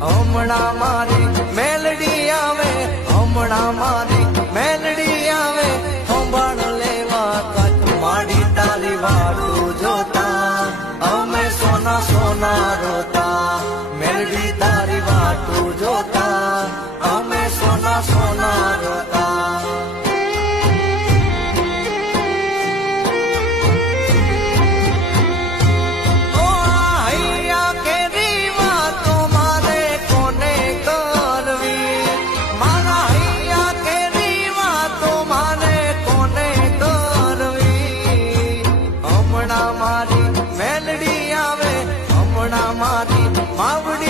હમણાં મારી મેલડી આવે, હમણાં મારી મેલડી આવે, સંભાળ લેવા કાચ માડી તારી વાટું જોતા અમે સોના સોના રોતા, મેલડી તારી વાટું જોતા અમે સોના સોના રોતા. મારી મેલડી આવે, હમણાં મારી માવડી